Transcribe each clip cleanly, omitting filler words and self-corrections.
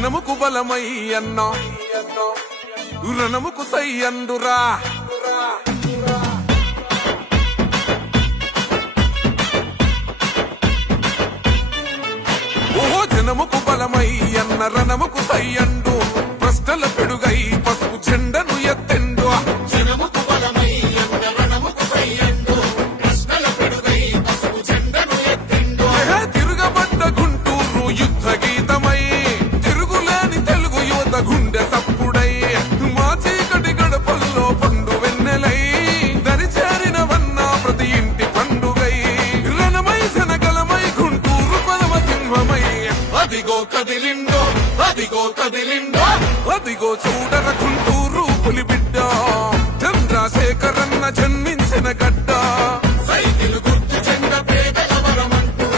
జనముకు బలమై అన్న రణముకు సై అందురా ఓహో జనముకు బలమై అన్న రణముకు సై అండు ప్రశ్నల పెడుగై పసుపు జెండను ఎత్తెండు జనముకు బలమై అన్న రణముకు సై అండు ప్రశ్నల పెడుగై పసుపు జెండను ఎత్తెండు తిరుగబడ్డ గుంటూరు యుద్ధ గీతమై తిరుగులేని తెలుగు యువత గుండె సప్పుడై మా చీకటి గడపల్లో పండు వెన్నెలై దరిచేరినవన్న ప్రతి ఇంటి పండుగై రణమై జనగలమై గుంటూరు పదవ సింహమై అదిగో కదిలిండో అదిగో కదిలిండో అదిగో చూడర గుంటూరు పులిబిడ్డ చంద్రశేఖరన్న జన్మించిన గడ్డ సైకిల్ గుర్తు చెండ పేదల వరమంటూ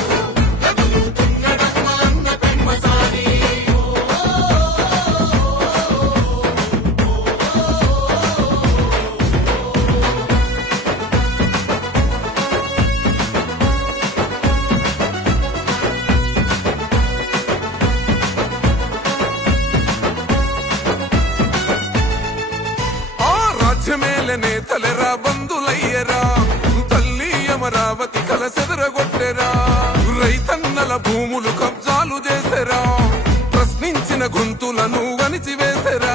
కదులుతున్నడమ్మ అన్న పెమ్మసాని రాజ్యమేల నేతలెరా బంధులయ్యరా తల్లి అమరావతి కల సెదరగొట్టెరా రైతన్నల భూములు కబ్జాలు చేసెరా ప్రశ్నించిన గొంతులను వణిచివేసెరా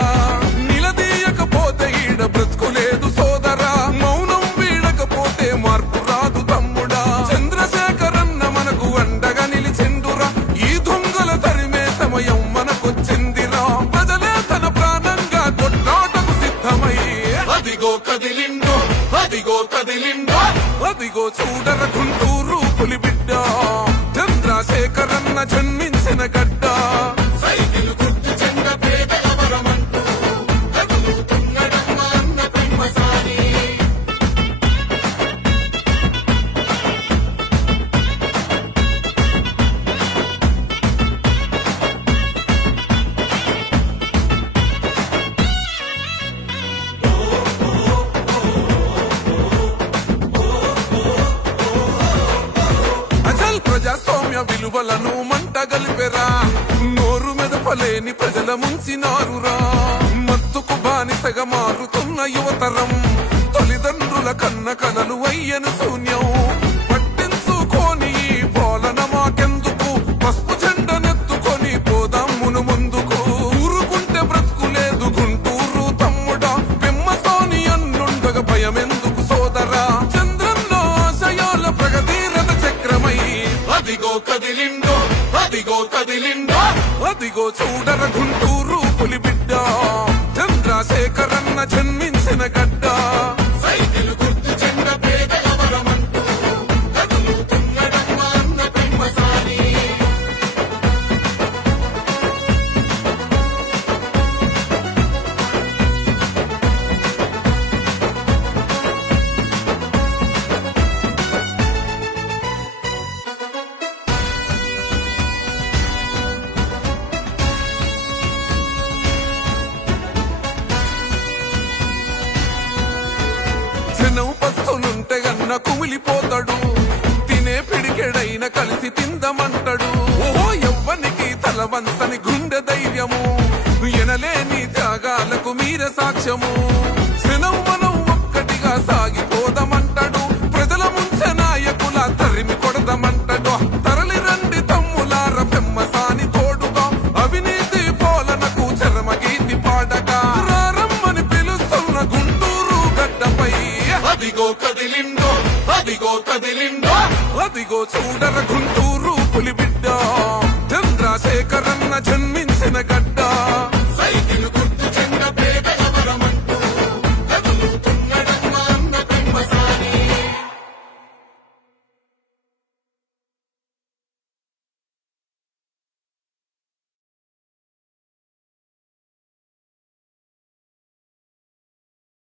నిలదీయకపోతే ఈడ బ్రతుకులేదు సోదరా మౌనం వీడకపోతే మార్పు రాదు తమ్ముడా చంద్రశేఖరన్న మనకు అండగా నిలిచెండురా ఈ దొంగల తరిమే సమయం మనకొచ్చిందిరా ప్రజలే తన ప్రాణంగా కొట్లాటకు సిద్ధమై అదిగో కదిలిండో అదిగో కదిలిండో అదిగో చూడర గుంటూరు పులిబిడ్డ చంద్రశేఖరన్న జన్మించిన గడ్డ సైకిల్ గుర్తు చెండ పేదల వరమంటూ కదులుతున్నడమ్మ అన్న పెమ్మసాని అజల్ ప్రజాస్వామ్య విలువలను మంట గలిపెరా నోరు మెదపలేని ప్రజల ముంచినారురా మత్తుకు బానిసగా మారుతున్న యువతరం తల్లిదండ్రుల కన్న కలలు అయ్యను శూన్యం పట్టించుకోని ఈ పాలన మాకెందుకు పసుపు జెండనెత్తుకొని పోదామును ముందుకు ఊరుకుంటే బ్రతుకులేదు గుంటూరు తమ్ముడా పెమ్మసాని అన్నుండగా భయమెందుకు సోదరా చంద్రన్న ఆశయాల ప్రగతి రథ చక్రమై అదిగో కదిలిండో అదిగో కదిలిండో అదిగో చూడర గుంటూరు పులిబిడ్డ చంద్రశేఖరన్న జన్మించిన గడ్డ సైకిల్ గుర్తు చెండ పేదల వరమంటూ కదులుతున్నడమ్మ అన్న పెమ్మసాని జనం పస్తులుంటే గన్న కుమిలిపోతాడు తినే పిడికెడైన కలిసి తిందమంటాడు ఓహో ఎవ్వనికి తల వంచని గుండె ధైర్యము ఎనలేని త్యాగాలకు మీర సాక్ష్యము జనం మనం ఒక్కటిగా సాగిపోదామంటాడు ప్రజల ముంచె నాయకుల తరిమి కొడదామంటాడు తరలి రండి తమ్ములార పెమ్మసాని తోడుగా అవినీతి పాలనకు చరమగీతి పాడగా రారమ్మని పిలుస్తున్న గుంటూరు గడ్డపై అదిగో కదిలిండో అదిగో కదిలిండో అదిగో చూడర గుంటూరు పులిబిడ్డ చంద్రశేఖరన్న జన్మించిన గడ్డ